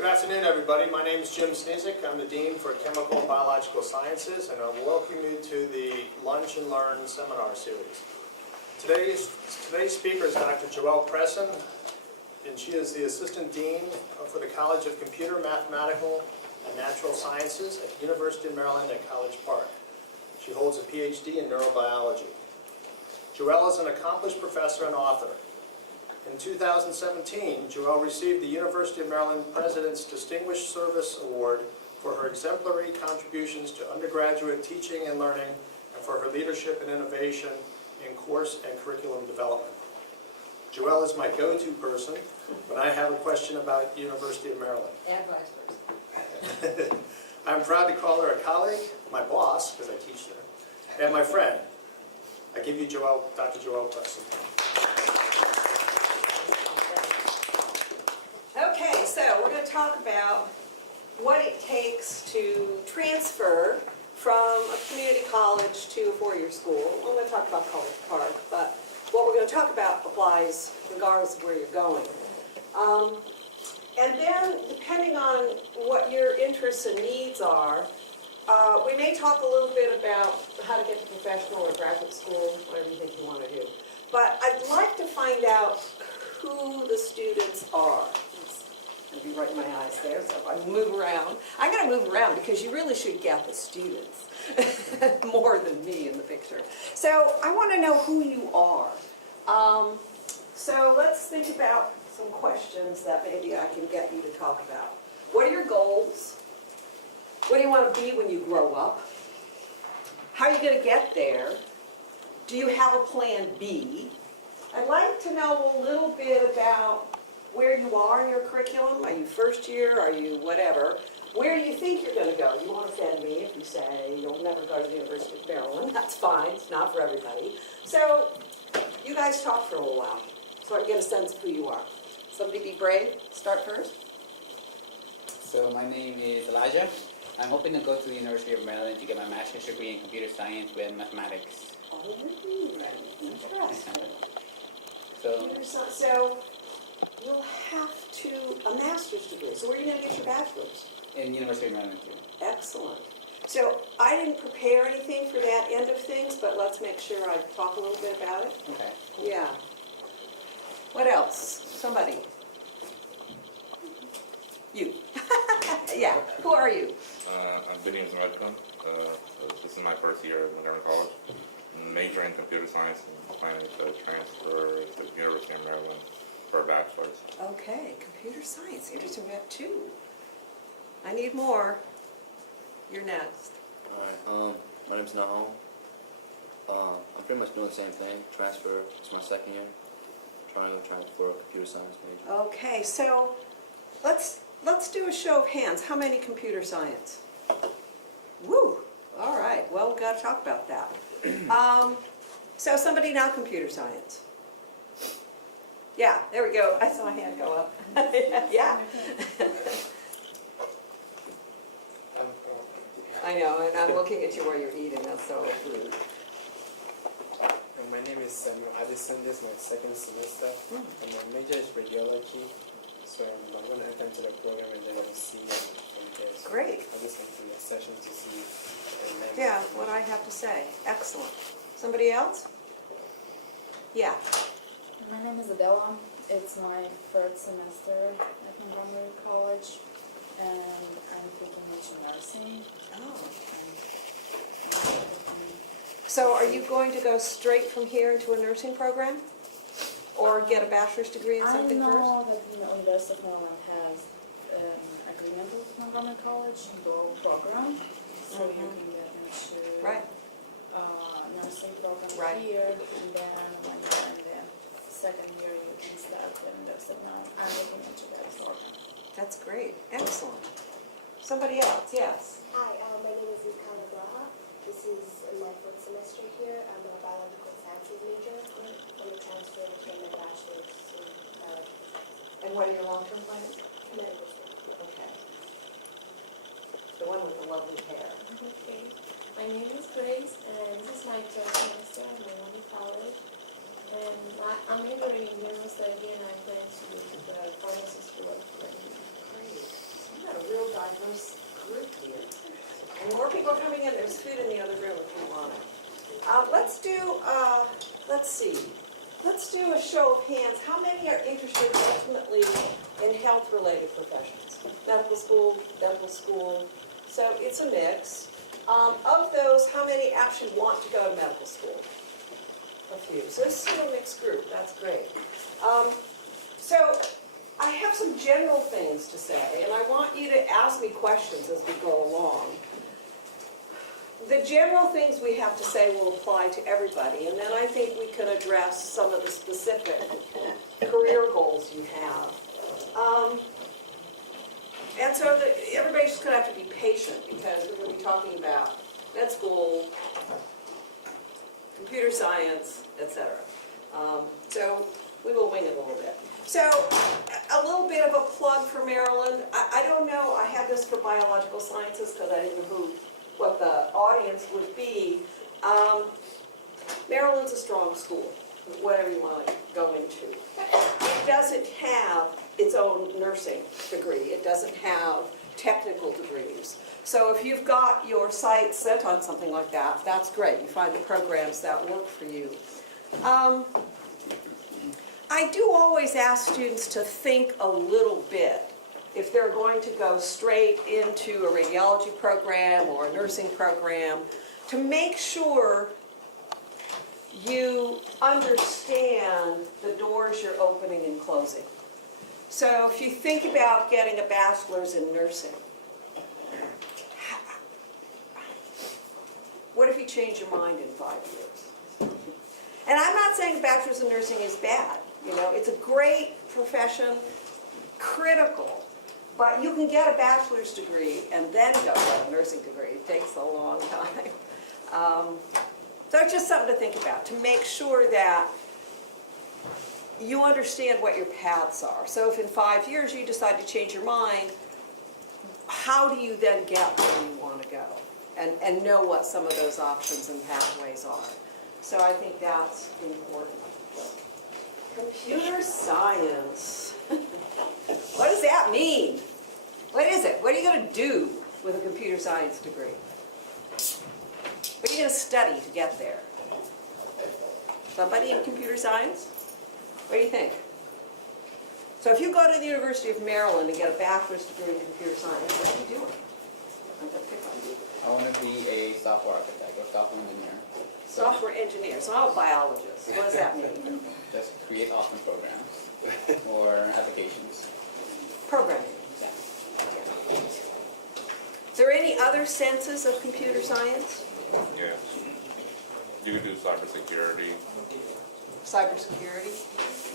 Good afternoon, everybody. My name is Jim Snezik. I'm the Dean for Chemical and Biological Sciences, and I welcome you to the Lunch and Learn seminar series. Today's speaker is Dr. Joelle Presson, and she is the Assistant Dean for the College of Computer, Mathematical, and Natural Sciences at University of Maryland at College Park. She holds a PhD in neurobiology. Joelle is an accomplished professor and author. In 2017, Joelle received the University of Maryland President's Distinguished Service Award for her exemplary contributions to undergraduate teaching and learning and for her leadership and innovation in course and curriculum development. Joelle is my go-to person when I have a question about University of Maryland. And vice versa. I'm proud to call her a colleague, my boss, because I teach there, and my friend. I give you Dr. Joelle Presson. Okay, so we're going to talk about what it takes to transfer from a community college to a four-year school. We're going to talk about College Park, but what we're going to talk about applies regardless of where you're going. And then, depending on what your interests and needs are, we may talk a little bit about how to get to professional or graduate school, whatever you think you want to do. But I'd like to find out who the students are. I'll be right in my eyes there, so if I move around. I got to move around because you really should get the students more than me in the picture. So I want to know who you are. So let's think about some questions that maybe I can get you to talk about. What are your goals? What do you want to be when you grow up? How are you going to get there? Do you have a plan B? I'd like to know a little bit about where you are in your curriculum. Are you first year? Are you whatever? Where do you think you're going to go? You won't offend me if you say you'll never go to the University of Maryland. That's fine. It's not for everybody. So you guys talk for a little while so I can get a sense of who you are. Somebody be brave. Start first. So my name is Elijah. I'm hoping to go to the University of Maryland to get my master's degree in computer science with mathematics. Oh, interesting. So you'll have to, a master's degree. So where are you going to get your bachelor's? in University of Maryland too. Excellent. So I didn't prepare anything for that end of things, but let's make sure I talk a little bit about it. Okay. Yeah. What else? Somebody. You. Yeah. Who are you? I'm Vivian Zmetko. This is my first year at Montgomery College. I'm majoring in computer science and planning to transfer to the University of Maryland for a bachelor's. Okay, computer science. Interesting. We have two. I need more. You're next. Alright, my name's Nahom. I'm pretty much doing the same thing. Transfer. It's my second year. Trying to transfer for a computer science major. Okay, so let's do a show of hands. How many computer science? Woo! All right. Well, we've got to talk about that. So somebody now computer science. Yeah, there we go. I saw a hand go up. Yeah. I know, and I'm looking at you while you're eating. That's so rude. My name is Samuel Addison. This is my second semester, and my major is radiology. So I'm going to enter into the program and then I'll see from there. So Great. I'll just come to the session to see. Yeah, what I have to say. Excellent. Somebody else? Yeah. My name is Adela. It's my third semester at Montgomery College, and I'm taking into nursing. Oh. So are you going to go straight from here into a nursing program? Or get a bachelor's degree in something first? I know that the University of Maryland has an agreement with Montgomery College to go program, so you can get into Right. nursing program Right. here, and then when you're in the second year, you can start at the University of Maryland. I'm looking into that program. That's great. Excellent. Somebody else? Yes. Hi, my name is Ikana Blaha. This is my fourth semester here. I'm a biological sciences major. I'm a transfer from my bachelor's to And what are your long-term plans? medical school. Okay. The one with the lovely hair. Okay. My name is Grace, and this is my third semester at Montgomery College. And I'm majoring in neurosurgery, and I plan to go to the pharmacy school. Great. diverse group here. And more people are coming in. There's food in the other room if you want it. Let's do a show of hands. How many are interested ultimately in health-related professions? Medical school, dental school. So it's a mix. Of those, how many actually want to go to medical school? A few. So this is still a mixed group. That's great. So I have some general things to say, and I want you to ask me questions as we go along. The general things we have to say will apply to everybody, and then I think we can address some of the specific career goals you have. And so everybody's just going to have to be patient, because we're going to be talking about med school, computer science, etc. So we will wing it a little bit. So a little bit of a plug for Maryland. I don't know, I have this for biological sciences because I didn't know what the audience would be. Maryland's a strong school, whatever you want to go into. It doesn't have its own nursing degree. It doesn't have technical degrees. So if you've got your sights set on something like that, that's great. You find the programs that work for you. I do always ask students to think a little bit if they're going to go straight into a radiology program or a nursing program, to make sure you understand the doors you're opening and closing. So if you think about getting a bachelor's in nursing, what if you change your mind in 5 years? And I'm not saying bachelor's in nursing is bad. You know, it's a great profession, critical. But you can get a bachelor's degree and then go to a nursing degree. It takes a long time. So it's just something to think about, to make sure that you understand what your paths are. So if in 5 years you decide to change your mind, how do you then get where you want to go? And know what some of those options and pathways are. So I think that's important. Computer science. What does that mean? What is it? What are you going to do with a computer science degree? What are you going to study to get there? Somebody in computer science? What do you think? So if you go to the University of Maryland and get a bachelor's degree in computer science, what are you doing? I'm going to pick on you. I want to be a software architect or software engineer. Software engineer. So I'm a biologist. What does that mean? Just create awesome programs or applications. Programming. Is there any other senses of computer science? Yeah. You can do cybersecurity. Cybersecurity?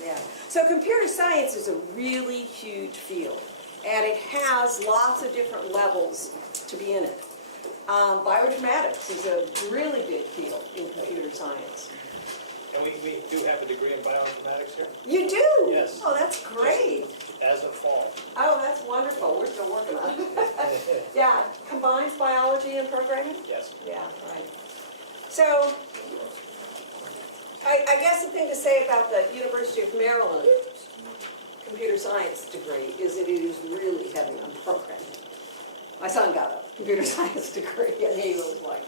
Yeah. So computer science is a really huge field, and it has lots of different levels to be in it. Bioinformatics is a really big field in computer science. And we do have a degree in bioinformatics here, You do? Yes. Oh, that's great. as of fall. Oh, that's wonderful. We're still working on it. Yeah, combines biology and programming? Yes. Yeah, right. So, I guess the thing to say about the University of Maryland computer science degree is that it is really heavy on programming. My son got a computer science degree, and he was like,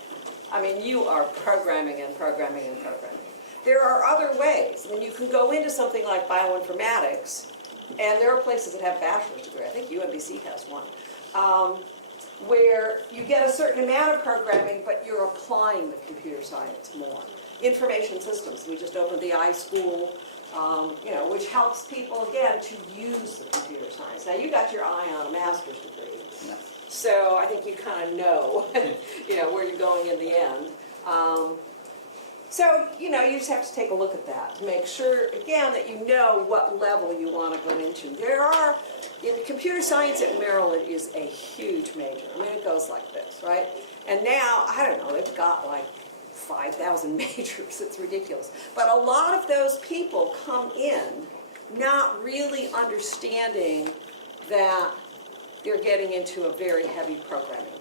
I mean, you are programming and programming and programming. There are other ways. I mean, you can go into something like bioinformatics, and there are places that have bachelor's degree. I think UMD has one, where you get a certain amount of programming, but you're applying the computer science more. Information systems. We just opened the iSchool, which helps people, again, to use the computer science. Now, you got your eye on a master's degree, so I think you kind of know, where you're going in the end. So, you just have to take a look at that to make sure, again, that you know what level you want to go into. Computer science at Maryland is a huge major. I mean, it goes like this, right? And now, I don't know, they've got like 5,000 majors. It's ridiculous. But a lot of those people come in not really understanding that they're getting into a very heavy programming.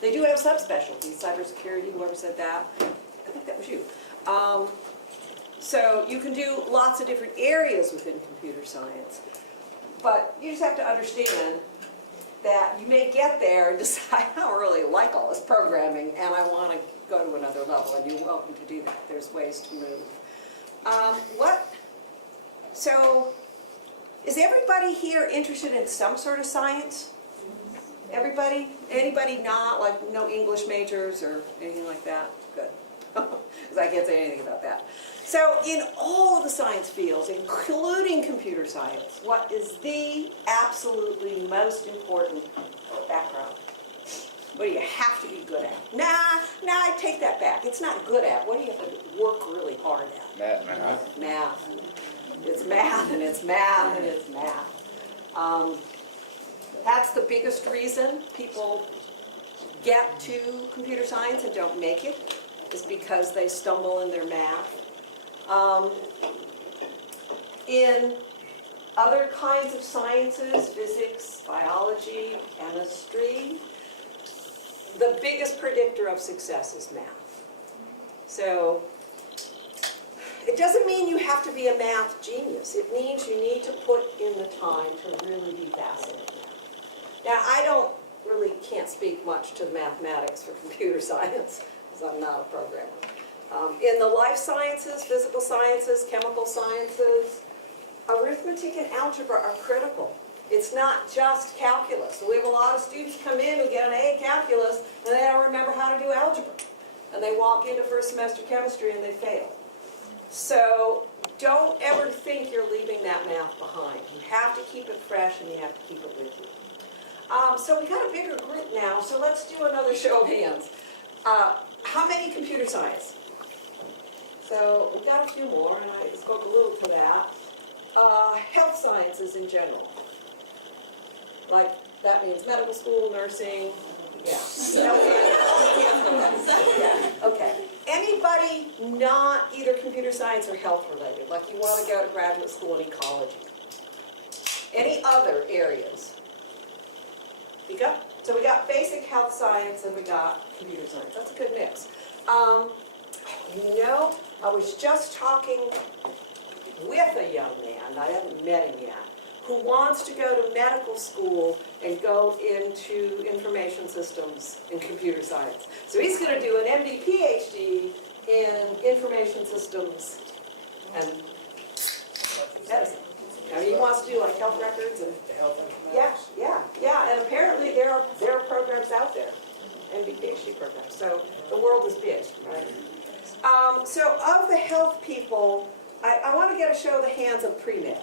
They do have subspecialties, cybersecurity, whoever said that. I think that was you. So you can do lots of different areas within computer science. But you just have to understand that you may get there and decide, I don't really like all this programming and I want to go to another level, and you're welcome to do that. There's ways to move. So, is everybody here interested in some sort of science? Everybody? Anybody not? Like no English majors or anything like that? Good. Because I can't say anything about that. So in all of the science fields, including computer science, what is the absolutely most important background? What do you have to be good at? Nah, I take that back. It's not good at. What do you have to work really hard at? Math. Math. It's math, and it's math, and it's math. That's the biggest reason people get to computer science and don't make it, is because they stumble in their math. In other kinds of sciences, physics, biology, chemistry, the biggest predictor of success is math. So it doesn't mean you have to be a math genius. It means you need to put in the time to really be fascinated. Now, can't speak much to the mathematics for computer science, because I'm not a programmer. In the life sciences, physical sciences, chemical sciences, arithmetic and algebra are critical. It's not just calculus. So we have a lot of students come in who get an A in calculus and they don't remember how to do algebra. And they walk into first semester chemistry and they fail. So don't ever think you're leaving that math behind. You have to keep it fresh and you have to keep it with you. So we got a bigger group now, so let's do another show of hands. How many computer science? So we've got a few more, and I spoke a little to that. Health sciences in general. Like, that means medical school, nursing, yeah. Yeah, okay. Anybody not either computer science or health related, like you want to go to graduate school in ecology? Any other areas? Speak up. So we got basic health science and we got computer science. That's a good mix. You know, I was just talking with a young man, I haven't met him yet, who wants to go to medical school and go into information systems and computer science. So he's going to do an MD, PhD in information systems and medicine. I mean, he wants to do like health records and yeah. And apparently there are programs out there, MD, PhD programs. So the world is big, right? So of the health people, I want to get a show of the hands of pre-med.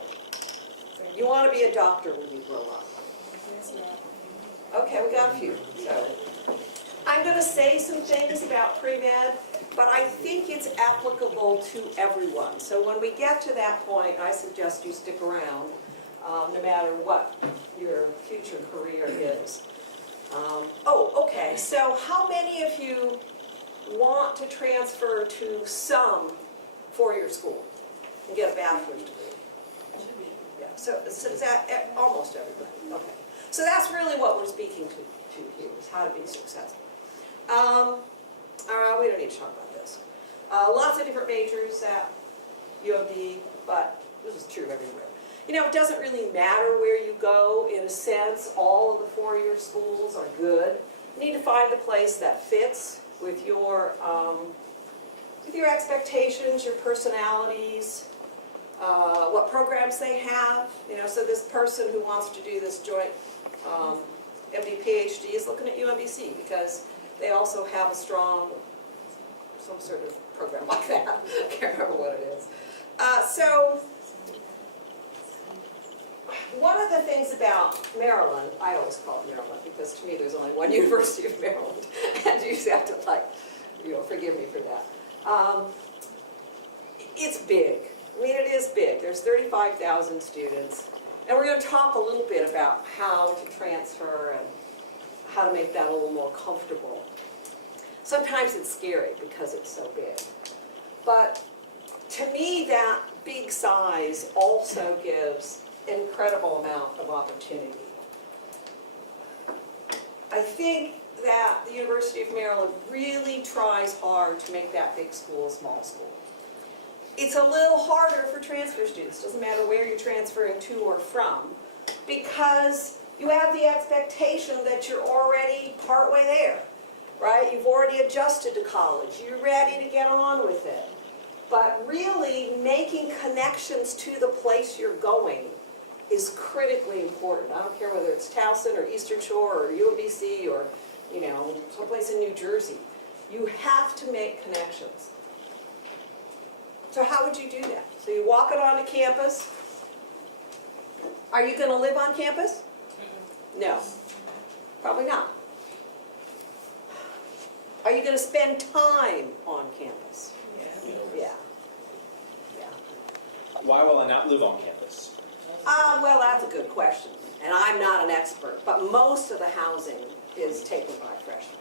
You want to be a doctor when you grow up. Okay, we got a few. So I'm going to say some things about pre-med, but I think it's applicable to everyone. So when we get to that point, I suggest you stick around, no matter what your future career is. Okay, so how many of you want to transfer to some four-year school and get a bachelor's degree? Yeah, so that almost everybody. Okay, so that's really what we're speaking to here, is how to be successful. We don't need to talk about this. Lots of different majors at UMD, but this is true everywhere. You know, it doesn't really matter where you go, in a sense. All of the four-year schools are good. You need to find the place that fits with your expectations, your personalities, what programs they have. You know, so this person who wants to do this joint MD PhD is looking at UMBC because they also have a strong, some sort of program like that. I can't remember what it is. So one of the things about Maryland, I always call it Maryland because to me there's only one University of Maryland, and you have to forgive me for that. It's big. I mean, it is big. There's 35,000 students, and we're going to talk a little bit about how to transfer and how to make that a little more comfortable. Sometimes it's scary because it's so big, but to me that big size also gives an incredible amount of opportunity. I think that the University of Maryland really tries hard to make that big school a small school. It's a little harder for transfer students, doesn't matter where you're transferring to or from, because You have the expectation that you're already partway there, right? You've already adjusted to college. You're ready to get on with it. But really, making connections to the place you're going is critically important. I don't care whether it's Towson or Eastern Shore or UMBC or, you know, someplace in New Jersey. You have to make connections. So how would you do that? So you walk it onto campus. Are you going to live on campus? No, probably not. Are you going to spend time on campus? Yeah. Yeah. Why will I not live on campus? Well, that's a good question, and I'm not an expert, but most of the housing is taken by freshmen.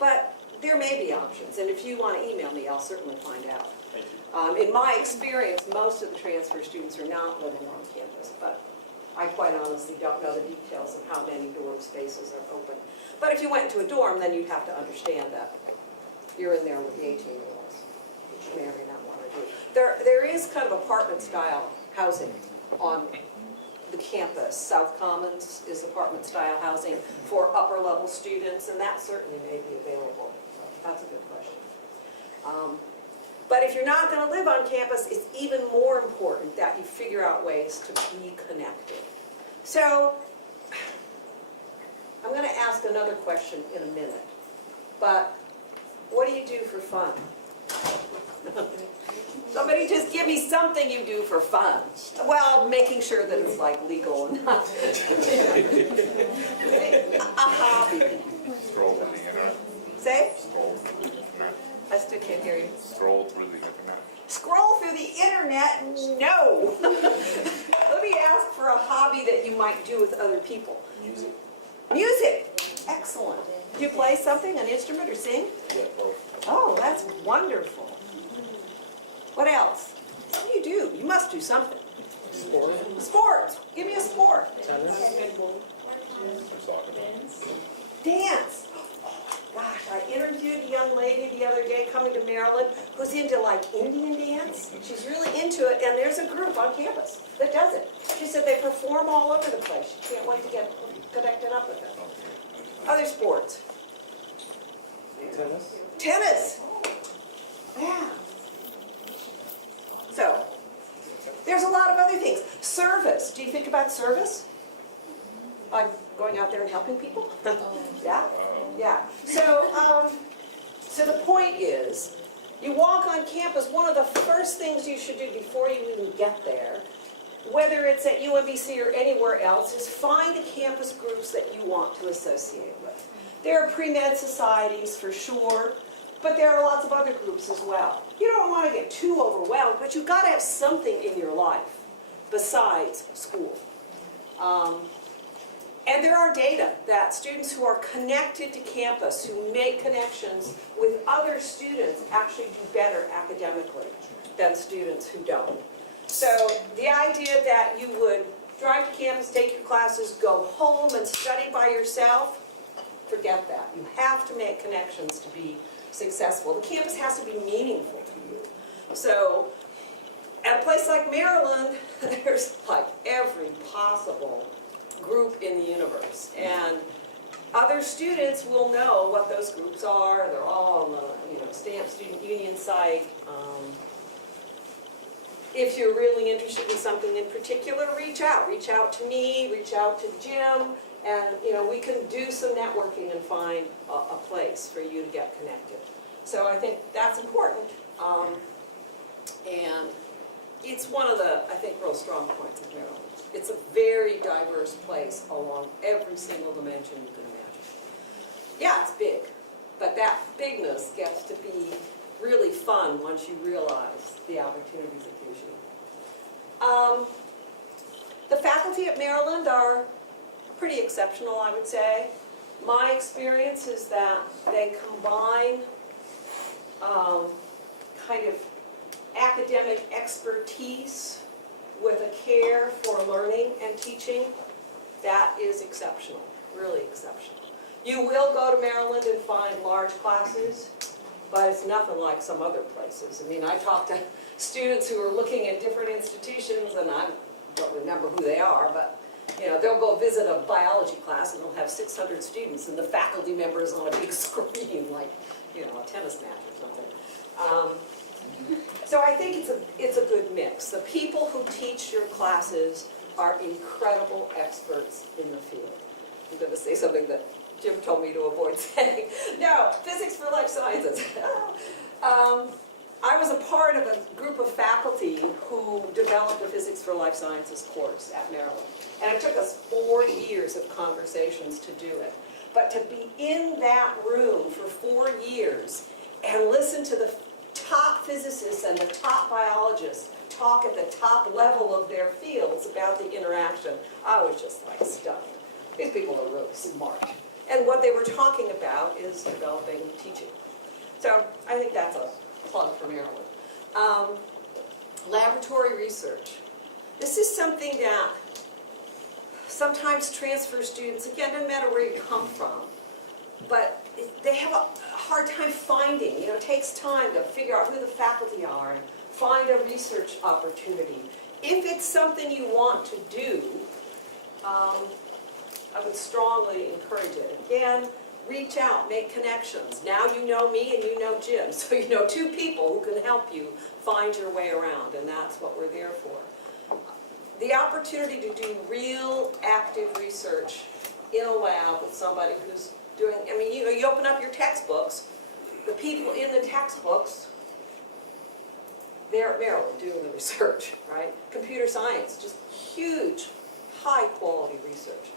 But there may be options, and if you want to email me, I'll certainly find out. Thank you. In my experience, most of the transfer students are not living on campus, but I quite honestly don't know the details of how many dorm spaces are open. But if you went into a dorm, then you'd have to understand that you're in there with the 18-year-olds, which you may or may not want to do. There is kind of apartment-style housing on the campus. South Commons is apartment-style housing for upper-level students, and that certainly may be available. That's a good question. But if you're not going to live on campus, it's even more important that you figure out ways to be connected. So, I'm going to ask another question in a minute, but what do you do for fun? Somebody just give me something you do for fun. Well, making sure that it's like legal and not a hobby. Scroll through the internet. Say? Scroll through the internet. I still can't hear you. Scroll through the internet. Scroll through the internet? No. Let me ask for a hobby that you might do with other people. Music. Music. Excellent. Do you play something, an instrument, or sing? Yeah, both. Oh, that's wonderful. What else? What do? You must do something. Sport. Sports. Give me a sport. Tennis. Soccer. Dance. Gosh, I interviewed a young lady the other day coming to Maryland who's into like Indian dance. She's really into it, and there's a group on campus that does it. She said they perform all over the place. She can't wait to get connected up with them. Other sports. Tennis. Tennis. Yeah. So, there's a lot of other things. Service. Do you think about service? Like going out there and helping people? Yeah? Yeah. So, so the point is, you walk on campus, one of the first things you should do before you even get there, whether it's at UMBC or anywhere else, is find the campus groups that you want to associate with. There are pre-med societies for sure, but there are lots of other groups as well. You don't want to get too overwhelmed, but you've got to have something in your life besides school. And there are data that students who are connected to campus, who make connections with other students, actually do better academically than students who don't. So the idea that you would drive to campus, take your classes, go home and study by yourself, forget that. You have to make connections to be successful. The campus has to be meaningful to you. So at a place like Maryland, there's like every possible group in the universe, and other students will know what those groups are. They're all on the Stamp Student Union site. If you're really interested in something in particular, reach out. Reach out to me, reach out to Jim, and we can do some networking and find a place for you to get connected. So I think that's important, and it's one of the, I think, real strong points of Maryland. It's a very diverse place along every single dimension you can imagine. Yeah, it's big, but that bigness gets to be really fun once you realize the opportunities it gives you. The faculty at Maryland are pretty exceptional, I would say. My experience is that they combine kind of academic expertise with a care for learning and teaching. That is exceptional, really exceptional. You will go to Maryland and find large classes, but it's nothing like some other places. I mean, I talk to students who are looking at different institutions, and I don't remember who they are, but You know, they'll go visit a biology class and they'll have 600 students and the faculty member is on a big screen like, you know, a tennis match or something. So I think it's a good mix. The people who teach your classes are incredible experts in the field. I'm going to say something that Jim told me to avoid saying. No, physics for life sciences. I was a part of a group of faculty who developed a physics for life sciences course at Maryland. And it took us 4 years of conversations to do it. But to be in that room for 4 years and listen to the top physicists and the top biologists talk at the top level of their fields about the interaction, I was just like stunned. These people are really smart. And what they were talking about is developing teaching. So I think that's a plug for Maryland. Laboratory research. This is something that sometimes transfer students, again, doesn't matter where you come from, but they have a hard time finding. You know, it takes time to figure out who the faculty are and find a research opportunity. If it's something you want to do, I would strongly encourage it. Again, reach out, make connections. Now you know me and you know Jim, so you know 2 people who can help you find your way around, and that's what we're there for. The opportunity to do real active research in a lab with somebody who's doing, I mean, you know, you open up your textbooks, the people in the textbooks, they're at Maryland doing the research, right? Computer science, just huge, high quality research.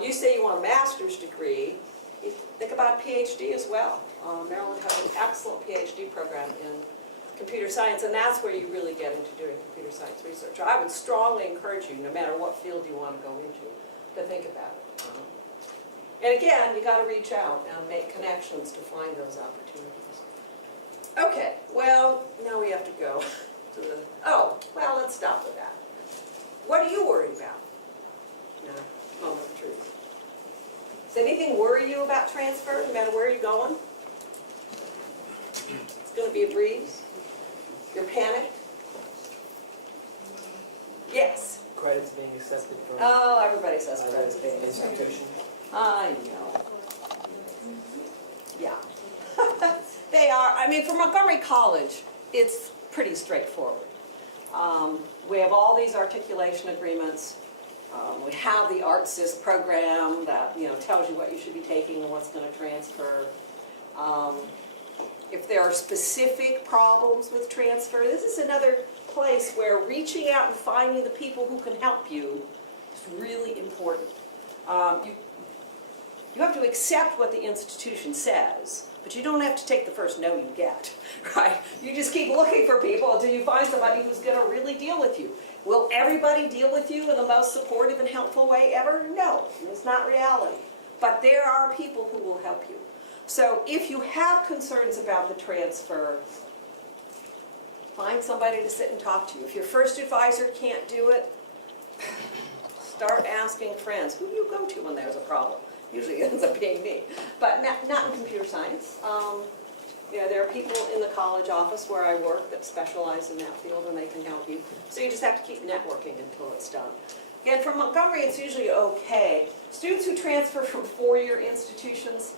You say you want a master's degree, you think about a PhD as well. Maryland has an excellent PhD program in computer science, and that's where you really get into doing computer science research. I would strongly encourage you, no matter what field you want to go into, to think about it. And again, you got to reach out and make connections to find those opportunities. Okay, well, now we have to go to the, oh, well, let's stop with that. What are you worried about? No, moment of truth. Does anything worry you about transfer, no matter where you're going? It's going to be a breeze? You're panicked? Yes. Credits being accepted from Oh, everybody says other credits being institutions. I know. Yeah. They are, I mean, for Montgomery College, it's pretty straightforward. We have all these articulation agreements. We have the ArtSys program that, you know, tells you what you should be taking and what's going to transfer. If there are specific problems with transfer, this is another place where reaching out and finding the people who can help you is really important. You have to accept what the institution says, but you don't have to take the first no you get, right? You just keep looking for people until you find somebody who's going to really deal with you. Will everybody deal with you in the most supportive and helpful way ever? No, it's not reality. But there are people who will help you. So if you have concerns about the transfer, find somebody to sit and talk to you. If your first advisor can't do it, start asking friends. Who do you go to when there's a problem? Usually it ends up being me. But not in computer science. You know, there are people in the college office where I work that specialize in that field and they can help you. So you just have to keep networking until it's done. Again, for Montgomery, it's usually okay. Students who transfer from four-year institutions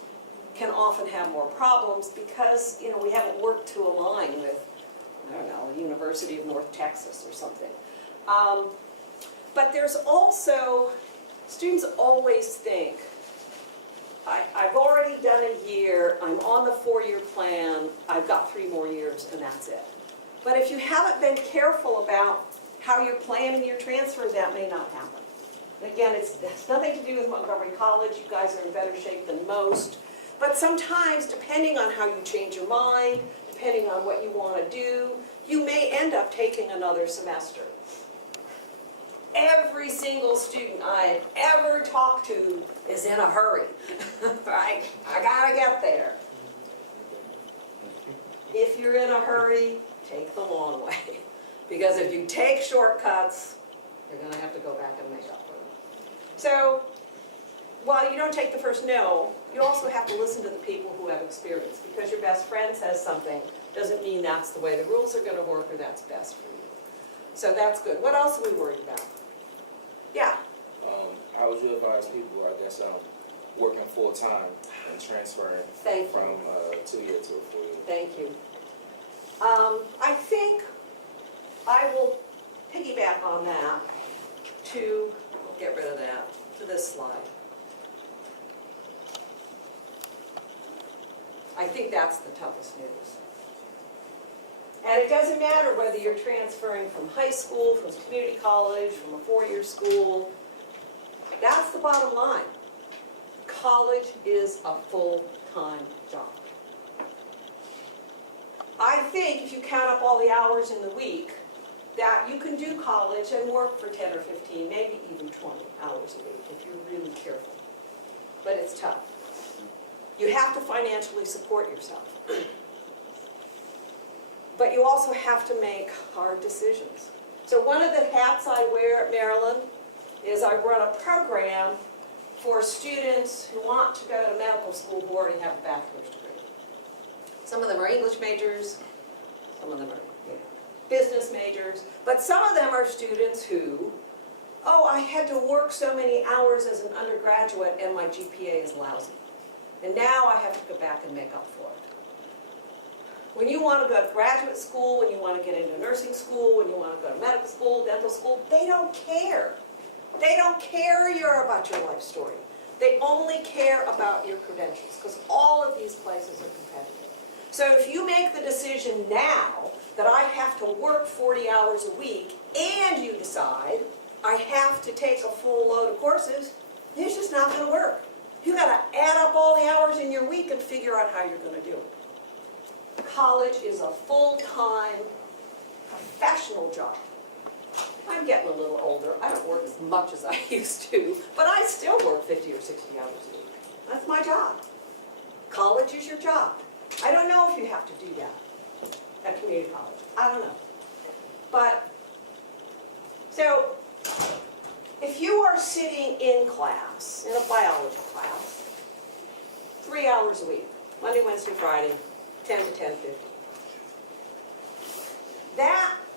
can often have more problems because, you know, we haven't worked to align with, I don't know, the University of North Texas or something. But there's also, students always think, I've already done a year, I'm on the four-year plan, I've got 3 more years, and that's it. But if you haven't been careful about how you're planning your transfer, that may not happen. And again, it has nothing to do with Montgomery College. You guys are in better shape than most. But sometimes, depending on how you change your mind, depending on what you want to do, you may end up taking another semester. Every single student I've ever talked to is in a hurry, right? I gotta get there. If you're in a hurry, take the long way. Because if you take shortcuts, you're gonna have to go back and make up for them. So, while you don't take the first no, you also have to listen to the people who have experience. Because your best friend says something doesn't mean that's the way the rules are gonna work or that's best for you. So that's good. What else are we worried about? Yeah. how would you advise people, I guess, working full-time and transferring Thank you. from 2 year to a 4 year? Thank you. I think I will piggyback on that to, get rid of that, to this slide. I think that's the toughest news. And it doesn't matter whether you're transferring from high school, from community college, from a 4-year school. That's the bottom line. College is a full-time job. I think if you count up all the hours in the week, that you can do college and work for 10 or 15, maybe even 20 hours a week if you're really careful. But it's tough. You have to financially support yourself. But you also have to make hard decisions. So one of the hats I wear at Maryland is I run a program for students who want to go to medical school who already have a bachelor's degree. Some of them are English majors, some of them are business majors, but some of them are students who, oh, I had to work so many hours as an undergraduate and my GPA is lousy. And now I have to go back and make up for it. When you want to go to graduate school, when you want to get into nursing school, when you want to go to medical school, dental school, they don't care. They don't care about your life story. They only care about your credentials, because all of these places are competitive. So if you make the decision now that I have to work 40 hours a week, and you decide I have to take a full load of courses, it's just not going to work. You got to add up all the hours in your week and figure out how you're going to do it. College is a full-time, professional job. I'm getting a little older. I don't work as much as I used to, but I still work 50 or 60 hours a week. That's my job. College is your job. I don't know if you have to do that at community college. I don't know. But, so, if you are sitting in class, in a biology class, 3 hours a week, Monday, Wednesday, Friday, 10 to 10:50.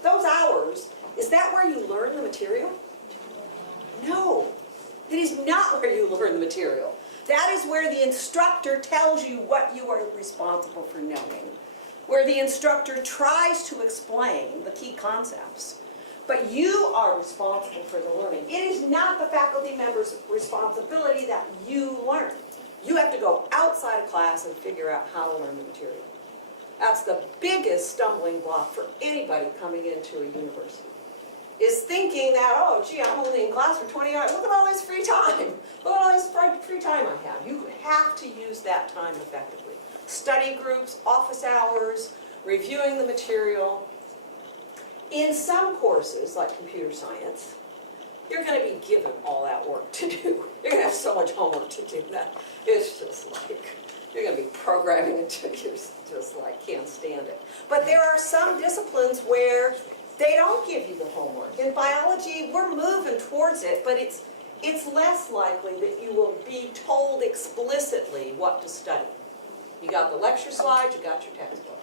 Those hours, is that where you learn the material? No, it is not where you learn the material. That is where the instructor tells you what you are responsible for knowing, where the instructor tries to explain the key concepts, but you are responsible for the learning. It is not the faculty member's responsibility that you learn. You have to go outside of class and figure out how to learn the material. That's the biggest stumbling block for anybody coming into a university, is thinking that, oh, gee, I'm only in class for 20 hours. Look at all this free time. Look at all this free time I have. You have to use that time effectively. Study groups, office hours, reviewing the material. In some courses, like computer science, you're going to be given all that work to do. You're going to have so much homework to do that. It's just like, you're going to be programming until you're just like, can't stand it. But there are some disciplines where they don't give you the homework. In biology, we're moving towards it, but it's less likely that you will be told explicitly what to study. You got the lecture slides, you got your textbook.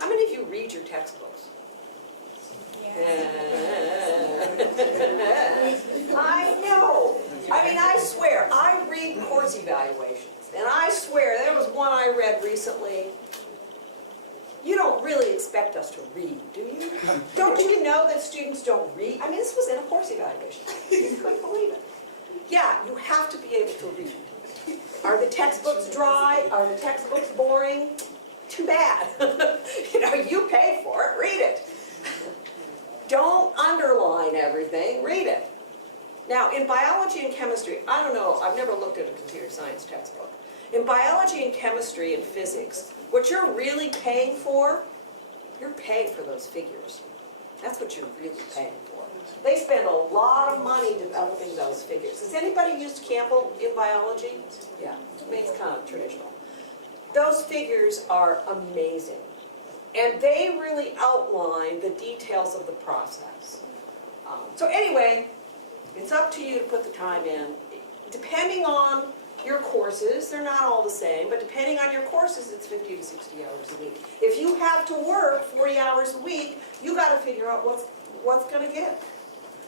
How many of you read your textbooks? I know. I mean, I swear, I read course evaluations, and I swear, there was one I read recently. You don't really expect us to read, do you? Don't you know that students don't read? I mean, this was in a course evaluation. You couldn't believe it. Yeah, you have to be able to read. Are the textbooks dry? Are the textbooks boring? Too bad. You paid for it, read it. Don't underline everything, read it. Now, in biology and chemistry, I don't know, I've never looked at a computer science textbook. In biology and chemistry and physics, what you're really paying for, you're paying for those figures. That's what you're really paying for. They spend a lot of money developing those figures. Has anybody used Campbell in biology? Yeah, I mean, it's kind of traditional. Those figures are amazing. And they really outline the details of the process. So anyway, it's up to you to put the time in. Depending on your courses, they're not all the same, but depending on your courses, it's 50 to 60 hours a week. If you have to work 40 hours a week, you got to figure out what's going to give.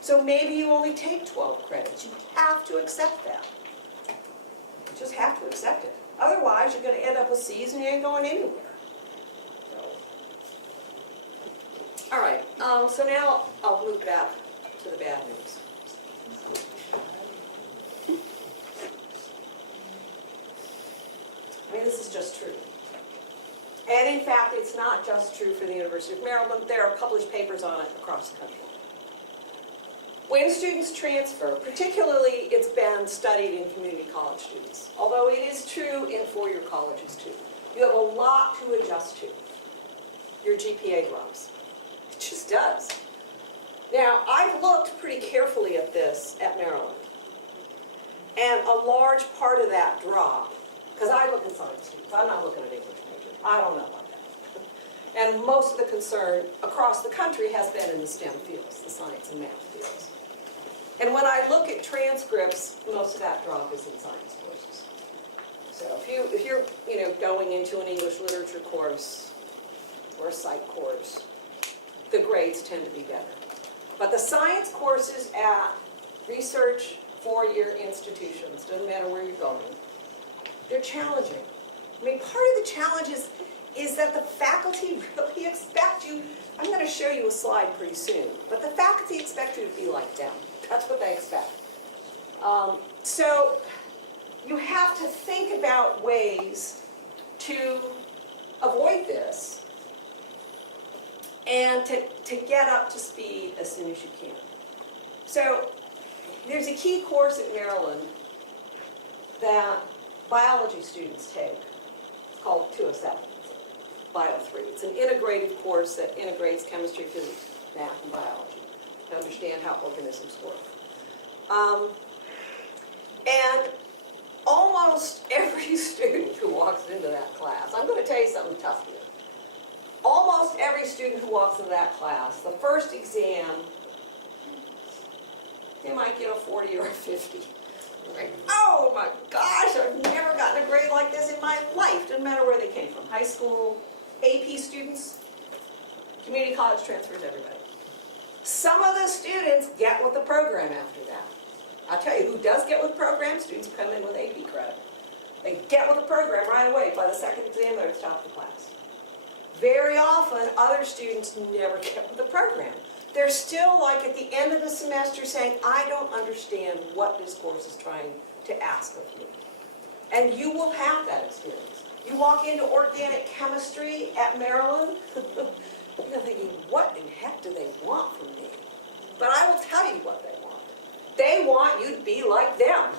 So maybe you only take 12 credits. You have to accept that. You just have to accept it. Otherwise, you're going to end up with C's and you ain't going anywhere. All right, so now I'll move back to the bad news. I mean, this is just true. And in fact, it's not just true for the University of Maryland. There are published papers on it across the country. When students transfer, particularly it's been studied in community college students, although it is true in four-year colleges too. You have a lot to adjust to. Your GPA drops. It just does. Now, I've looked pretty carefully at this at Maryland. And a large part of that drop, because I look at science students, I'm not looking at English majors. I don't know about that. And most of the concern across the country has been in the STEM fields, the science and math fields. And when I look at transcripts, most of that drop is in science courses. So if you're going into an English literature course or a psych course, the grades tend to be better. But the science courses at research four-year institutions, doesn't matter where you're going, they're challenging. I mean, part of the challenge is that the faculty really expect you, I'm going to show you a slide pretty soon, but the faculty expect you to be like them. That's what they expect. So you have to think about ways to avoid this and to get up to speed as soon as you can. So there's a key course at Maryland that biology students take. It's called 207, Bio 3. It's an integrative course that integrates chemistry, physics, math, and biology to understand how organisms work. And almost every student who walks into that class, I'm going to tell you something tough here. Almost every student who walks into that class, the first exam, they might get a 40 or a 50. Like, oh my gosh, I've never gotten a grade like this in my life. Doesn't matter where they came from. High school, AP students, community college transfers, everybody. Some of the students get with the program after that. I'll tell you who does get with the program, students who come in with AP credit. They get with the program right away. By the second exam, they're at the top of the class. Very often, other students never get with the program. They're still like at the end of the semester saying, I don't understand what this course is trying to ask of me. And you will have that experience. You walk into organic chemistry at Maryland, you're thinking, what in heck do they want from me? But I will tell you what they want. They want you to be like them.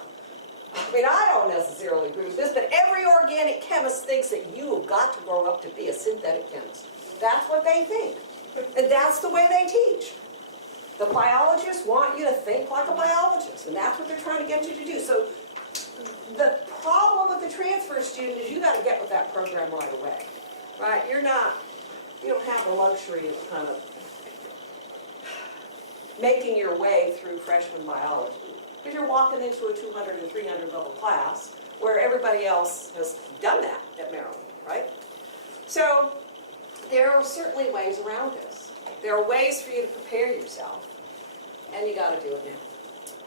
I mean, I don't necessarily agree with this, but every organic chemist thinks that you have got to grow up to be a synthetic chemist. That's what they think. And that's the way they teach. The biologists want you to think like a biologist, and that's what they're trying to get you to do. So the problem with the transfer student is you got to get with that program right away, right? You don't have the luxury of kind of making your way through freshman biology. Because you're walking into a 200 and 300 level class where everybody else has done that at Maryland, right? So there are certainly ways around this. There are ways for you to prepare yourself, and you got to do it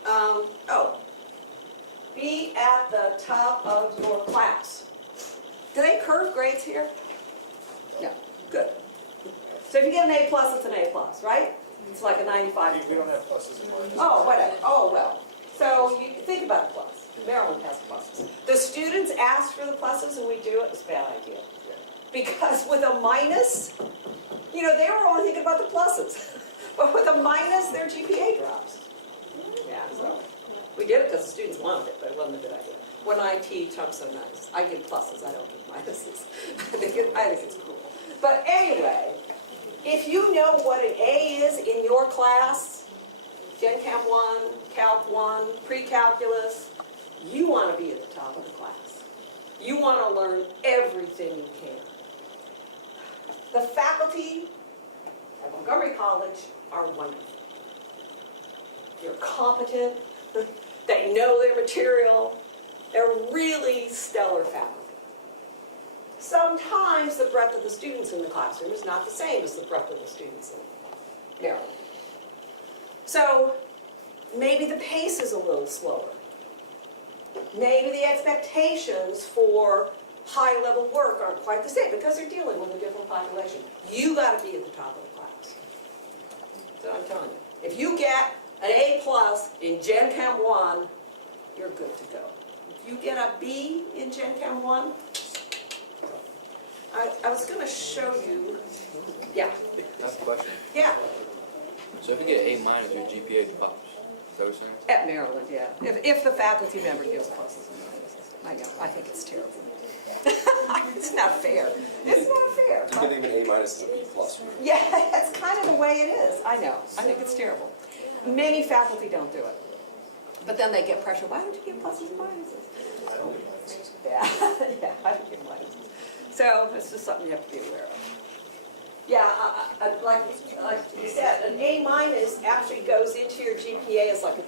now. Be at the top of your class. Do they curve grades here? No. Good. So if you get an A+, it's an A+, right? It's like a 95. We don't have pluses and minuses. Oh, whatever. Oh, well. So you think about the plus. Maryland has pluses. The students ask for the pluses and we do it. It's a bad idea. Because with a minus, they were only thinking about the pluses. But with a minus, their GPA drops. Yeah, so we did it because the students wanted it, but it wasn't a good idea. When I teach, I'm so nice. I give pluses, I don't give minuses. I think it's cool. But anyway, if you know what an A is in your class, Gen Chem 1, Calc 1, pre-calculus, you want to be at the top of the class. You want to learn everything you can. The faculty at Montgomery College are wonderful. They're competent. They know their material. They're really stellar faculty. Sometimes the breadth of the students in the classroom is not the same as the breadth of the students in Maryland. So maybe the pace is a little slower. Maybe the expectations for high-level work aren't quite the same because they're dealing with a different population. You got to be at the top of the class. That's what I'm telling you. If you get an A+ in Gen Chem 1, you're good to go. If you get a B in Gen Chem 1, I was going to show you, yeah, I have a question. yeah, So if you get an A-, your GPA drops. Is that what you're saying? at Maryland, yeah. If the faculty member gives pluses and minuses. I know, I think it's terrible. It's not fair. It's not fair. You get even A- is a B+. Yeah, that's kind of the way it is. I know. I think it's terrible. Many faculty don't do it. But then they get pressure. Why don't you give pluses and minuses? Yeah, yeah, I don't give minuses. So it's just something you have to be aware of. Yeah, like you said, an A- actually goes into your GPA as like a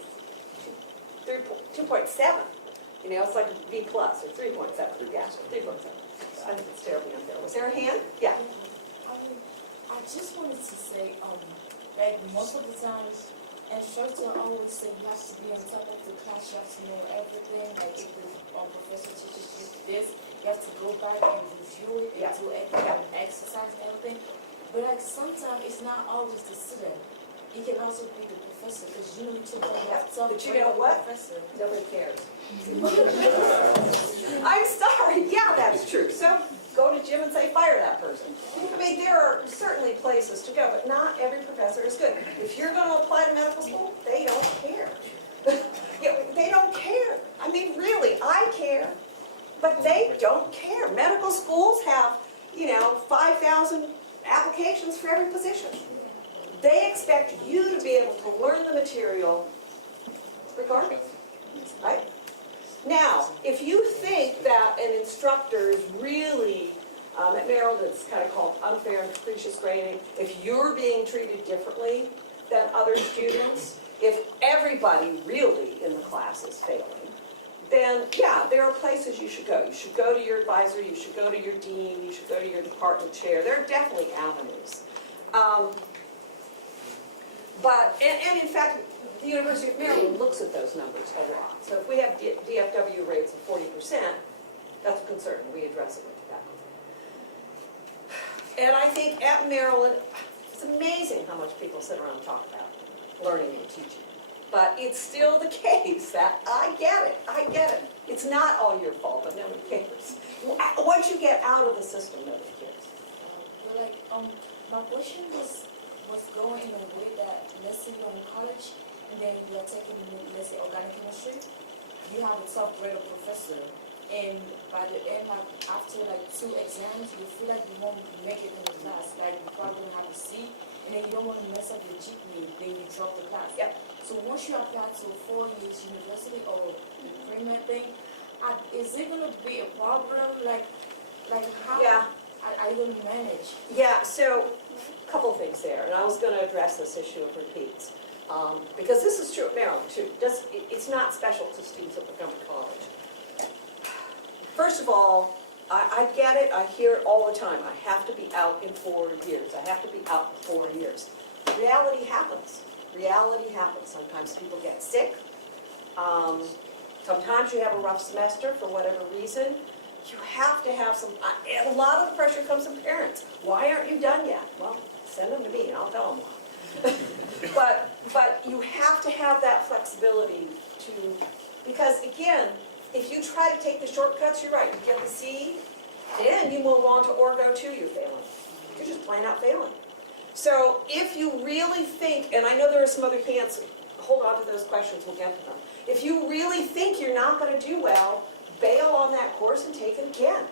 2.7. You know, it's like a B+ or 3.7. Yeah, 3.7. I think it's terribly unfair. Was there a hand? Yeah. I just wanted to say, like most of the times, instructor always say you have to be on top of the class, you have to know everything. Like if the professor teaches you this, you have to go back and review it and do everything, exercise, everything. But like sometimes it's not always the student. It can also be the professor because you know you took on that tough. But you know what? Professor. Nobody cares. I'm sorry. Yeah, that's true. So go to Jim and say, fire that person. I mean, there are certainly places to go, but not every professor is good. If you're going to apply to medical school, they don't care. Yeah, they don't care. I mean, really, I care, but they don't care. Medical schools have, 5,000 applications for every position. They expect you to be able to learn the material regardless, right? Now, if you think that an instructor is really, at Maryland it's kind of called unfair and capricious grading, if you're being treated differently than other students, if everybody really in the class is failing, then yeah, there are places you should go. You should go to your advisor, you should go to your dean, you should go to your department chair. There are definitely avenues. And in fact, the University of Maryland looks at those numbers a lot. So if we have DFW rates of 40%, that's a concern. We address it with the faculty. And I think at Maryland, it's amazing how much people sit around and talk about learning and teaching. But it's still the case that I get it. It's not all your fault, but nobody cares. Once you get out of the system, nobody cares. But like, my question was going in a way that, let's say you're in college, and then you are taking, let's say, organic chemistry, you have a top grader professor, and by the end, like, after like 2 exams, you feel like you won't make it in the class, like you probably don't have a C, and then you don't want to mess up your GPA, then you drop the class. Yep. So once you apply to a 4 years university or the pre-med thing, is it going to be a problem? Like how are you going to manage? Yeah, so a couple things there, and I was going to address this issue of repeats. Because this is true at Maryland too. It's not special to students at Montgomery College. First of all, I get it, I hear it all the time. I have to be out in 4 years. I have to be out in 4 years. Reality happens. Reality happens. Sometimes people get sick. Sometimes you have a rough semester for whatever reason. You have to have some, and a lot of the pressure comes from parents. Why aren't you done yet? Well, send them to me and I'll tell them why. But you have to have that flexibility because again, if you try to take the shortcuts, you're right, you get the C, then you move on to Orgo 2, you're failing. You're just plain out failing. So if you really think, and I know there are some other hands, hold on to those questions, we'll get to them. If you really think you're not going to do well, bail on that course and take it again.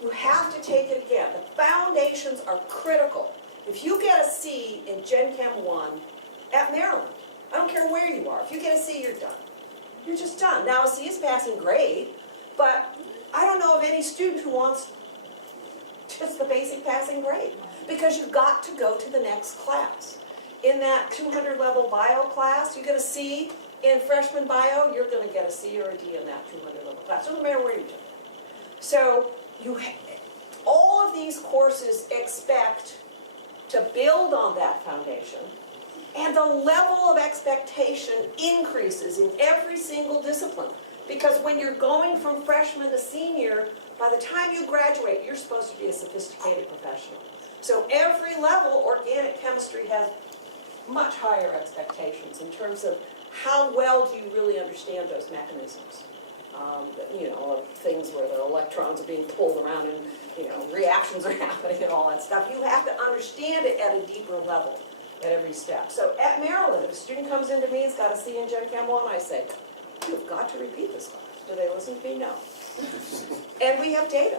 You have to take it again. The foundations are critical. If you get a C in Gen Chem 1 at Maryland, I don't care where you are, if you get a C, you're done. You're just done. Now, a C is passing grade, but I don't know of any student who wants just the basic passing grade, because you've got to go to the next class. In that 200 level bio class, you get a C. In freshman bio, you're going to get a C or a D in that 200 level class. Doesn't matter where you do it. So all of these courses expect to build on that foundation And the level of expectation increases in every single discipline. Because when you're going from freshman to senior, by the time you graduate, you're supposed to be a sophisticated professional. So every level, organic chemistry has much higher expectations in terms of how well do you really understand those mechanisms. Of things where the electrons are being pulled around and, reactions are happening and all that stuff. You have to understand it at a deeper level at every step. So at Maryland, if a student comes into me and's got a C in Gen Chem 1, I say, you've got to repeat this class. Do they listen to me? No. And we have data.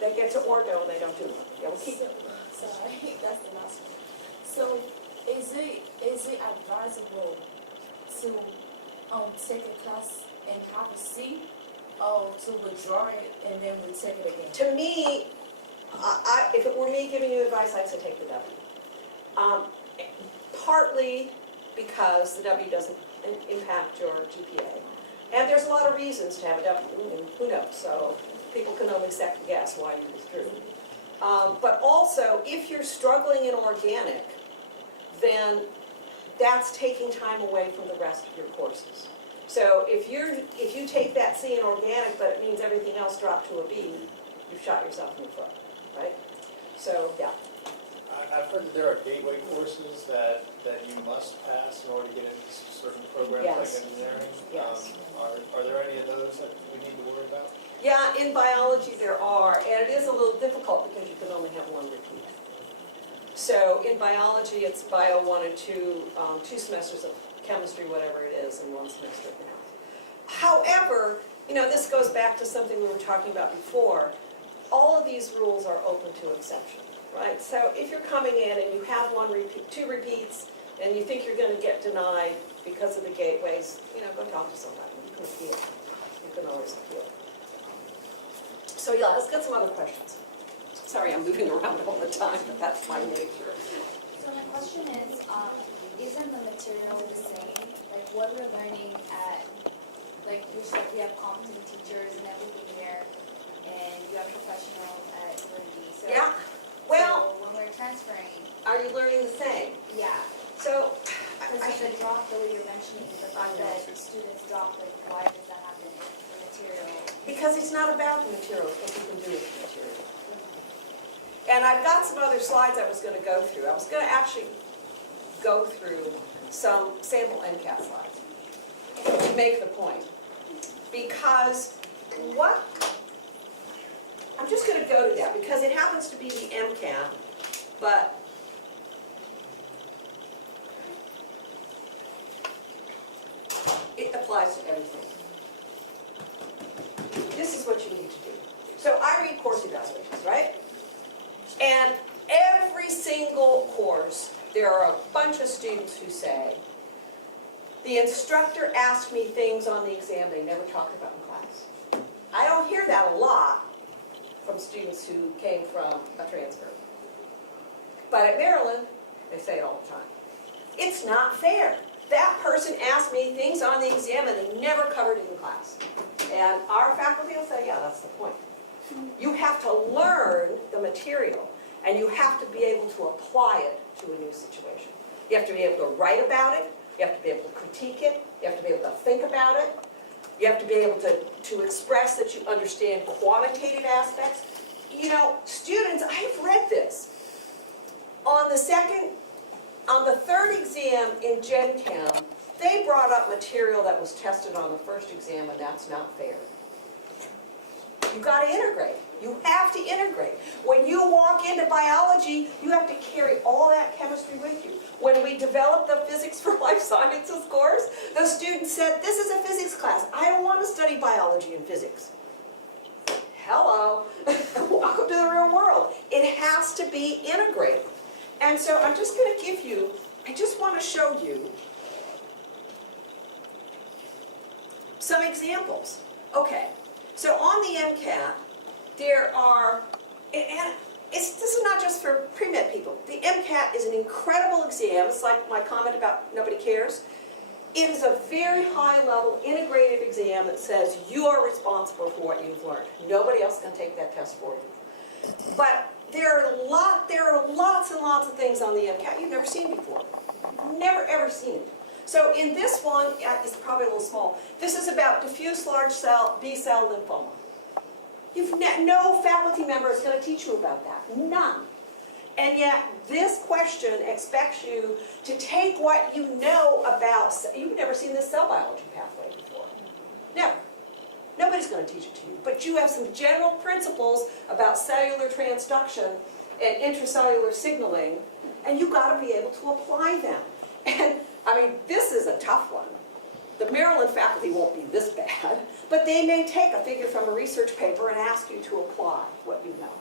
They get to ortho and they don't do it. Yeah, we'll keep it. Sorry, that's the last one. So, is it advisable to take a class and have a C, or to withdraw it and then retake it again? To me, if it were me giving you advice, I'd say take the W. Partly because the W doesn't impact your GPA. And there's a lot of reasons to have a W, who knows, so people can only second guess why you withdrew. But also, if you're struggling in organic, then that's taking time away from the rest of your courses. So if you take that C in organic, but it means everything else dropped to a B, you've shot yourself in the foot, right? So, yeah. I've heard that there are gateway courses that you must pass in order to get into certain programs Yes. like engineering. Yes. Are there any of those that we need to worry about? Yeah, in biology there are, and it is a little difficult because you can only have one repeat. So in biology, it's bio 1 and 2, 2 semesters of chemistry, whatever it is, and 1 semester of math. However, this goes back to something we were talking about before. All of these rules are open to exception, right? So if you're coming in and you have 2 repeats, and you think you're going to get denied because of the gateways, go talk to somebody. You can appeal. You can always appeal. So yeah, let's get some other questions. Sorry, I'm moving around all the time, but that's my nature. So my question is, isn't the material the same? Like what we're learning at, we have competent teachers and everything there, and you have professionals at UMD. So, Yeah. Well, so when we're transferring, are you learning the same? yeah. So, Because the drop that you're mentioning, the fact know. that students drop, why does that happen if the material? because it's not about the material, it's what you can do with the material. And I've got some other slides I was going to go through. I was going to actually go through some sample MCAT slides to make the point. Because I'm just going to go to that because it happens to be the MCAT, but it applies to everything. This is what you need to do. So I read course evaluations, right? And every single course, there are a bunch of students who say, the instructor asked me things on the exam they never talked about in class. I don't hear that a lot from students who came from a transfer. But at Maryland, they say it all the time. It's not fair. That person asked me things on the exam and they never covered it in class. And our faculty will say, yeah, that's the point. You have to learn the material and you have to be able to apply it to a new situation. You have to be able to write about it. You have to be able to critique it. You have to be able to think about it. You have to be able to express that you understand quantitative aspects. Students, I've read this. On the third exam in Gen Chem, they brought up material that was tested on the first exam, and that's not fair. You've got to integrate. You have to integrate. When you walk into biology, you have to carry all that chemistry with you. When we developed the Physics for Life Sciences course, the students said, this is a physics class. I don't want to study biology and physics. Hello. Welcome to the real world. It has to be integrated. And so I'm just going to give you, I just want to show you some examples. Okay, so on the MCAT, there are, and this is not just for pre-med people. The MCAT is an incredible exam. It's like my comment about nobody cares. It is a very high-level integrative exam that says you are responsible for what you've learned. Nobody else can take that test for you. But there are lots and lots of things on the MCAT you've never seen before. Never ever seen it. So in this one, it's probably a little small. This is about diffuse large cell B-cell lymphoma. No faculty member is going to teach you about that. None. And yet, this question expects you to take what you know about, you've never seen this cell biology pathway before. Never. Nobody's going to teach it to you. But you have some general principles about cellular transduction and intracellular signaling, and you've got to be able to apply them. And, I mean, this is a tough one. The Maryland faculty won't be this bad, but they may take a figure from a research paper and ask you to apply what you know.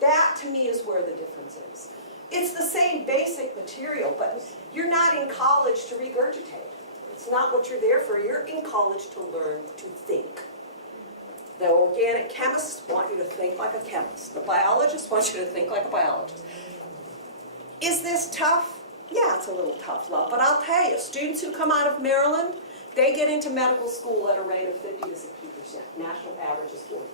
That, to me, is where the difference is. It's the same basic material, but you're not in college to regurgitate. It's not what you're there for. You're in college to learn to think. The organic chemists want you to think like a chemist. The biologists want you to think like a biologist. Is this tough? Yeah, it's a little tough love, but I'll tell you, students who come out of Maryland, they get into medical school at a rate of 50 to 60%. National average is 40.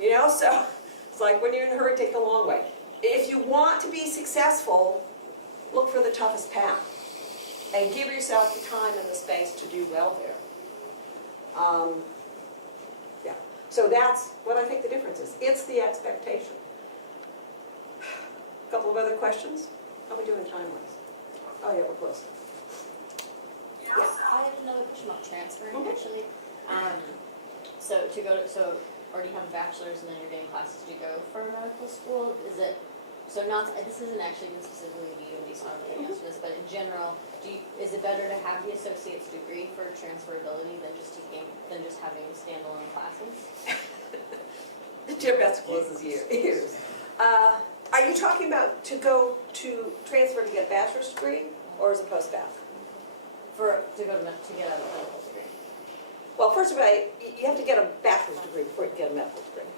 You know, so it's like when you're in a hurry, take the long way. If you want to be successful, look for the toughest path and give yourself the time and the space to do well there. Yeah, so that's what I think the difference is. It's the expectation. A couple of other questions? How are we doing time-wise? Oh yeah, we're close. Yeah, I have another question about transferring, Mhm. actually. So already have a bachelor's and then you're getting classes to go for medical school. Is it, so not, this isn't actually even specifically the UMD, so I don't really answer this, but in general, is it better to have the associate's degree for transferability than just having standalone classes? The Jim best closes years. Are you talking about to go to transfer to get a bachelor's degree or as a post-bac? To get a medical degree. Well, first of all, you have to get a bachelor's degree before you get a medical degree.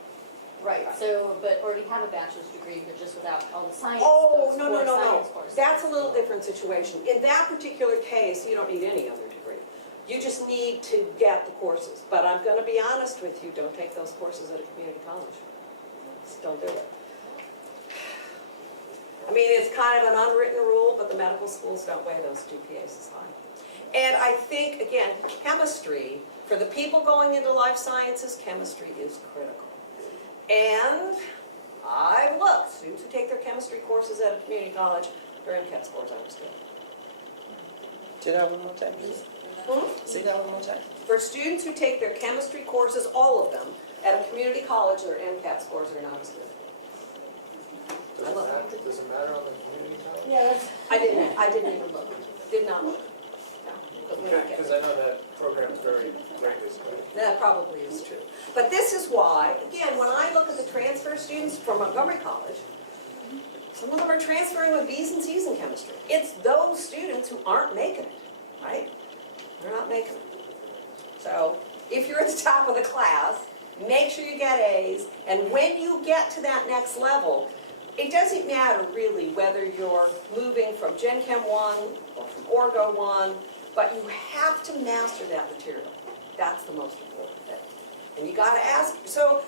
Right, so, but already have a bachelor's degree, but just without all the science, Oh, those no, core no, no, no. science courses. That's a little different situation. In that particular case, you don't need any other degree. You just need to get the courses. But I'm going to be honest with you, don't take those courses at a community college. Just don't do it. I mean, it's kind of an unwritten rule, but the medical schools don't weigh those GPAs as high. And I think, again, chemistry, for the people going into life sciences, chemistry is critical. And I've looked, students who take their chemistry courses at a community college, their MCAT scores aren't as good. Say that one more time, please. Say that one more time. For students who take their chemistry courses, all of them, at a community college, their MCAT scores are not as good. Does it matter on the community college? Yeah, that's. I didn't even look. Did not look. No, because we're not getting Because I know that program is very rigorous. That probably is true. But this is why, again, when I look at the transfer students from Montgomery College, some of them are transferring with B's and C's in chemistry. It's those students who aren't making it, right? They're not making it. So if you're at the top of the class, make sure you get A's, and when you get to that next level, it doesn't matter really whether you're moving from Gen Chem 1 or from Orgo 1, but you have to master that material. That's the most important thing. And you got to ask, so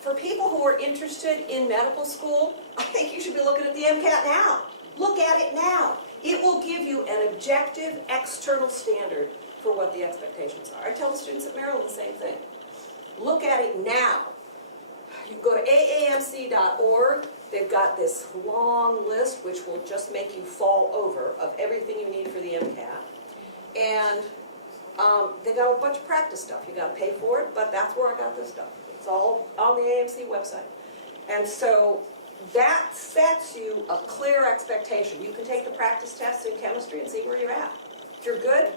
for people who are interested in medical school, I think you should be looking at the MCAT now. Look at it now. It will give you an objective external standard for what the expectations are. I tell the students at Maryland the same thing. Look at it now. You go to aamc.org. They've got this long list, which will just make you fall over, of everything you need for the MCAT. And they got a bunch of practice stuff. You got to pay for it, but that's where I got this stuff. It's all on the AMC website. And so that sets you a clear expectation. You can take the practice tests in chemistry and see where you're at. If you're good,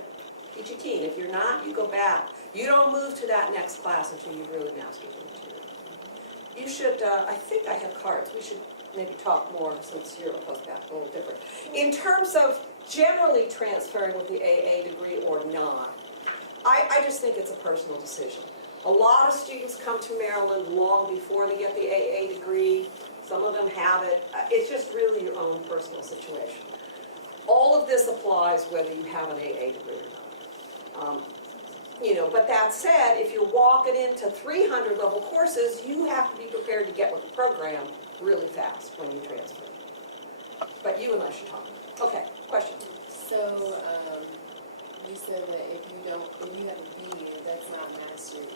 peachy keen. If you're not, you go back. You don't move to that next class until you've really mastered the material. You should, I think I have cards. We should maybe talk more since you're a postbac, a little different. In terms of generally transferring with the AA degree or not, I just think it's a personal decision. A lot of students come to Maryland long before they get the AA degree. Some of them have it. It's just really your own personal situation. All of this applies whether you have an AA degree or not. But that said, if you're walking into 300 level courses, you have to be prepared to get with the program really fast when you transfer. but you and I should talk. Okay, question. So, you said that if you have a B, that's not mastery.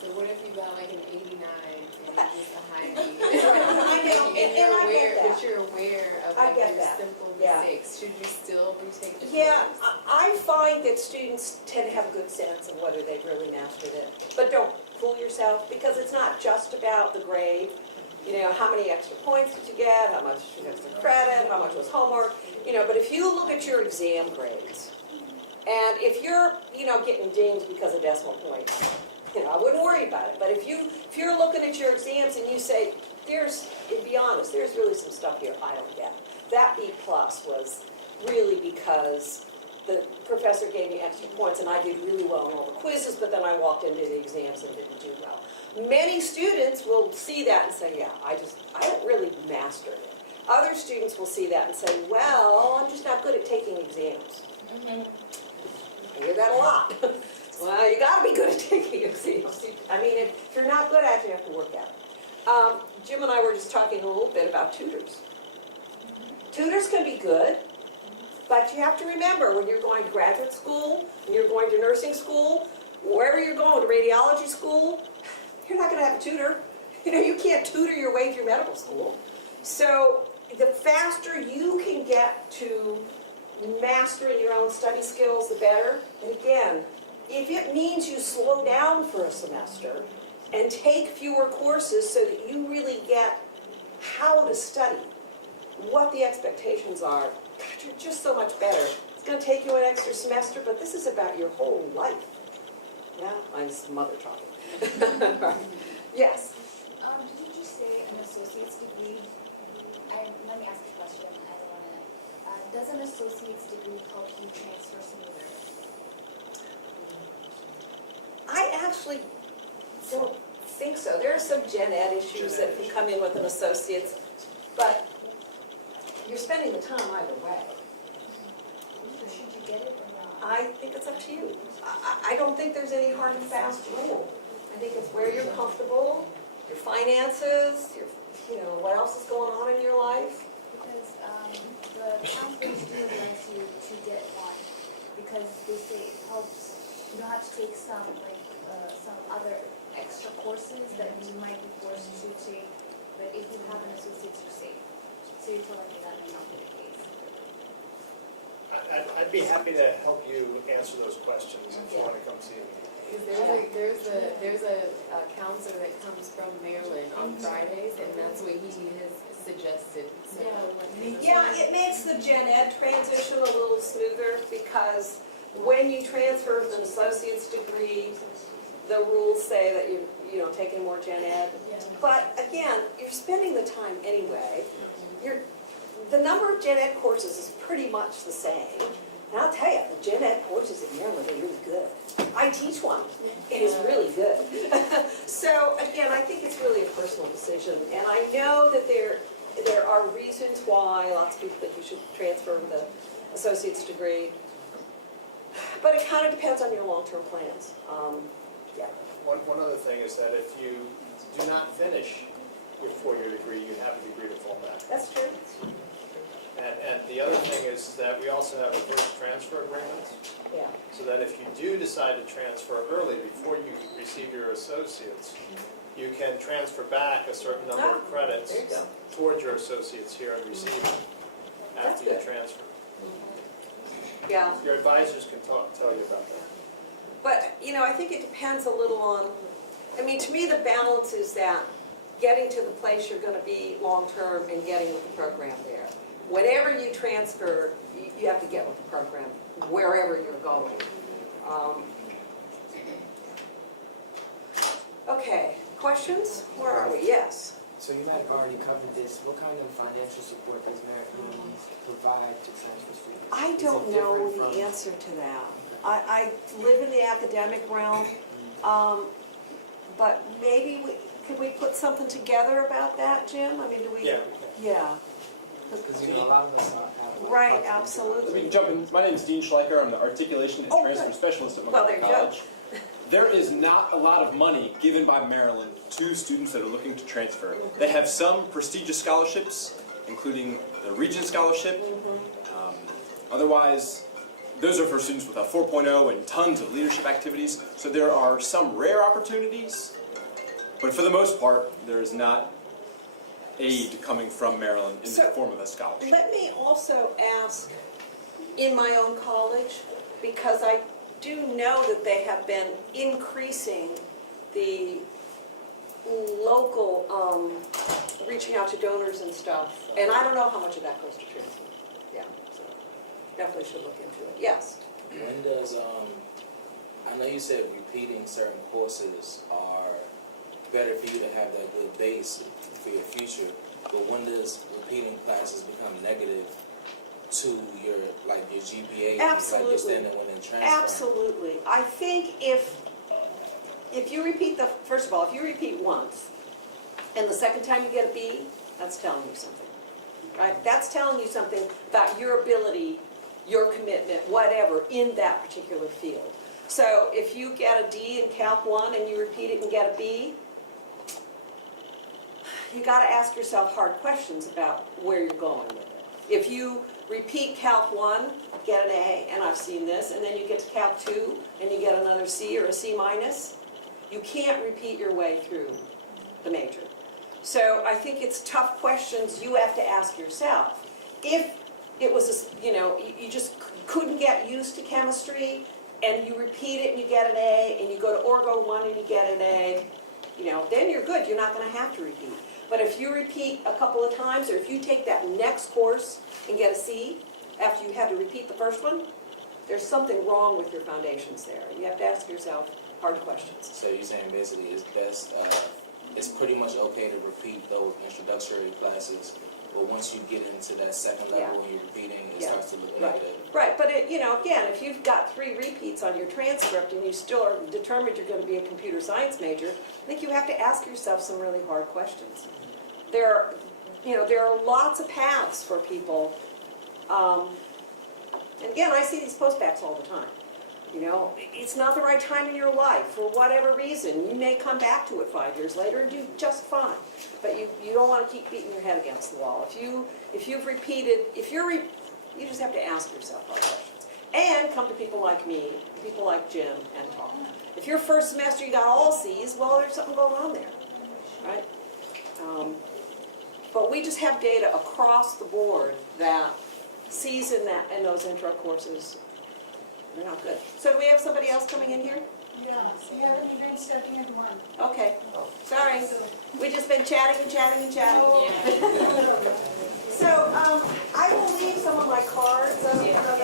So what if you got like an 89 and just a high B? I know, and I get that. But you're aware of I like get your that. simple Yeah. mistakes. Should you still retake the Yeah, course? I find that students tend to have a good sense of whether they've really mastered it. But don't fool yourself, because it's not just about the grade. You know, how many extra points did you get, how much extra credit, how much was homework, you know, but if you look at your exam grades, and if you're, you know, getting dinged because of decimal points, you know, I wouldn't worry about it. But if you're looking at your exams and you say, to be honest, there's really some stuff here I don't get. That B plus was really because the professor gave me extra points and I did really well on all the quizzes, but then I walked into the exams and didn't do well. Many students will see that and say, yeah, I don't really master it. Other students will see that and say, well, I'm just not good at taking exams. I hear that a lot. Well, you gotta be good at taking exams. I mean, if you're not good at it, you have to work at it. Jim and I were just talking a little bit about tutors. Tutors can be good, but you have to remember when you're going to graduate school, when you're going to nursing school, wherever you're going, to radiology school, you're not going to have a tutor. You know, you can't tutor your way through medical school. So the faster you can get to mastering your own study skills, the better. And again, if it means you slow down for a semester and take fewer courses so that you really get how to study, what the expectations are, God, you're just so much better. It's going to take you an extra semester, but this is about your whole life. Yeah, I'm his mother talking. Yes? Did you just say an associate's degree? Let me ask a question. I don't want to. Does an associate's degree help you transfer smoother? I actually don't think so. There are some gen ed issues that can come in with an associate's, but you're spending the time either way. So should you get it or not? I think it's up to you. I don't think there's any hard and fast rule. I think it's where you're comfortable, your finances, you know, what else is going on in your life. Because the counselors do advise you to get one because they say it helps. You don't have to take some other extra courses that you might be forced to take. But if you have an associate's, you're safe. So you're telling me that may not be the case. I'd be happy to help you answer those questions if you want to come see me. There's a counselor that comes from Maryland on Fridays, and that's what he has suggested. So, Yeah, it makes the gen ed transition a little smoother because when you transfer from an associate's degree, the rules say that you're taking more gen ed. But again, you're spending the time anyway. The number of gen ed courses is pretty much the same. And I'll tell you, the gen ed courses in Maryland are really good. I teach one. It is really good. So again, I think it's really a personal decision. And I know that there are reasons why lots of people think you should transfer the associate's degree. But it kind of depends on your long-term plans. Yeah. One other thing is that if you do not finish your four-year degree, you have a degree to fall back. That's true. And the other thing is that we also have reverse transfer agreements, Yeah. so that if you do decide to transfer early before you receive your associates, you can transfer back a certain number of credits There you go. towards your associates here and receive them That's after you good. transfer. Yeah. Your advisors can tell you about that. But, I think it depends a little on, to me, the balance is that getting to the place you're going to be long-term and getting with the program there. Whenever you transfer, you have to get with the program, wherever you're going. Okay, questions? Where are we? Yes. So you might have already covered this. What kind of financial support does American provide to transfer students? I Is don't it know different the from- answer to that. I live in the academic realm, but maybe could we put something together about that, Jim? Do we? Yeah. Yeah. Because a lot of us have. Right, Let me absolutely. jump in. My name is Dean Schleicher. I'm the Articulation and Oh, Transfer good. Specialist at Well, Montgomery there you go. College. There is not a lot of money given by Maryland to students that are looking to transfer. They have some prestigious scholarships, including the Regent Scholarship. Otherwise, those are for students with a 4.0 and tons of leadership activities. So there are some rare opportunities, but for the most part, there is not aid coming from Maryland in the form of a scholarship. Let me also ask, in my own college, because I do know that they have been increasing the local reaching out to donors and stuff, and I don't know how much of that goes to transfer. Yeah, so definitely should look into it. Yes? When does, I know you said repeating certain courses are better for you to have that good base for your future, but when does repeating classes become negative to your, like, your GPA? Absolutely. Like your standing within transfer? Absolutely. I think if you repeat first of all, if you repeat once, and the second time you get a B, that's telling you something, right? That's telling you something about your ability, your commitment, whatever, in that particular field. So if you get a D in Calc 1 and you repeat it and get a B, you got to ask yourself hard questions about where you're going with it. If you repeat Calc 1, get an A, and I've seen this, and then you get to Calc 2 and you get another C or a C minus, you can't repeat your way through the major. So I think it's tough questions you have to ask yourself. If it was, you just couldn't get used to chemistry, and you repeat it and you get an A, and you go to Orgo 1 and you get an A, then you're good. You're not going to have to repeat. But if you repeat a couple of times, or if you take that next course and get a C after you had to repeat the first one, there's something wrong with your foundations there. You have to ask yourself hard questions. So you're saying basically it's best, it's pretty much okay to repeat those introductory classes, but once you get into that second level when you're repeating, it starts to look negative. Right, but again, if you've got 3 repeats on your transcript and you still are determined you're going to be a computer science major, I think you have to ask yourself some really hard questions. There are lots of paths for people. And again, I see these postbacks all the time. It's not the right time in your life for whatever reason. You may come back to it 5 years later and do just fine. But you don't want to keep beating your head against the wall. If you've repeated, you just have to ask yourself hard questions. And come to people like me, people like Jim, and talk. If your first semester you got all C's, well, there's something going on there, right? But we just have data across the board that C's in those intro courses, they're not good. So do we have somebody else coming in here? Yeah, we have an event starting at 1. Okay, sorry. We've just been chatting and chatting and chatting. So I will leave some of my cards. I don't know if